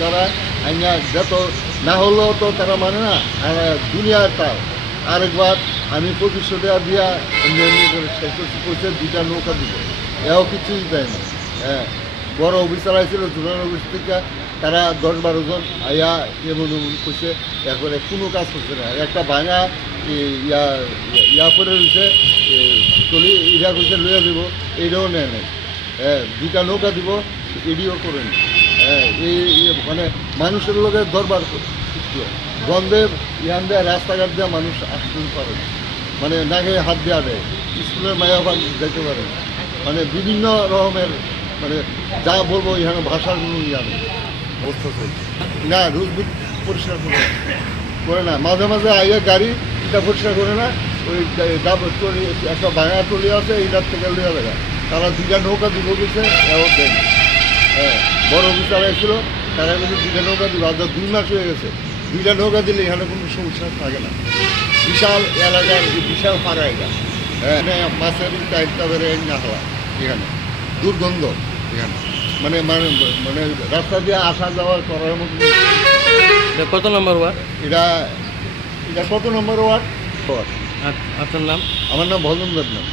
লড়াই আইনা যত না হলেও তো তারা মানে না আর দুনিয়ার তার আরেকবার আমি 2500 টাকা দিয়া এমনি এমনি করে কইছে 2টা নৌকা দিব এও কিছুই দেয় না। হ্যাঁ, বড় অফিসার আইছিল জোনাল অফিস থেকে, তারা 10-12 জন আইয়া এমন এমন করছে, এরপরে কোনো কাজ করছে না। একটা ভাঙা ইয়া করে রয়েছে চলি ইরা করছে লইয়া দিব, এইটাও নেয় নাই। হ্যাঁ, 2টা নৌকা দিব এডিও করেন। হ্যাঁ, এই মানে মানুষের লোকে দরবার গন্ধে ইয়ান দেয়, রাস্তাঘাট দেওয়া মানুষ আসতে পারে না, মানে নাকে হাত দেওয়া দেয়, স্কুলের মায়া যেতে পারে না, মানে বিভিন্ন রকমের মানে যা বলবো এখানে ভাষার কোনো ইয়া নেই, অবস্থা চলছে না। রোজ পরিষ্কার করে না, মাঝে মাঝে আইয়া গাড়ি এটা পরিষ্কার করে না, ওই একটা ভাঙা টলি আছে এইটার থেকে লিয়া দেখা, তারা 2টা নৌকা দিব গেছে এও দেয় না। হ্যাঁ, বড় অফিসার এসেছিল, তারা কিন্তু 2টা নৌকা দিব, আজ 2 মাস হয়ে গেছে। 2টা নৌকা দিলে এখানে কোনো সমস্যা থাকে না, বিশাল এলাকার বিশাল পাড়া এটা। হ্যাঁ, মাছের চাহিদা বেড়ে না হওয়া এখানে দুর্গন্ধ এখানে, মানে মানে মানে রাস্তা দিয়ে আসা যাওয়া করার মতো। কত নম্বর ওয়ার্ড এটা? এটা কত নম্বর ওয়ার্ড? আপনার নাম? আমার নাম ভজন দেবনাথ।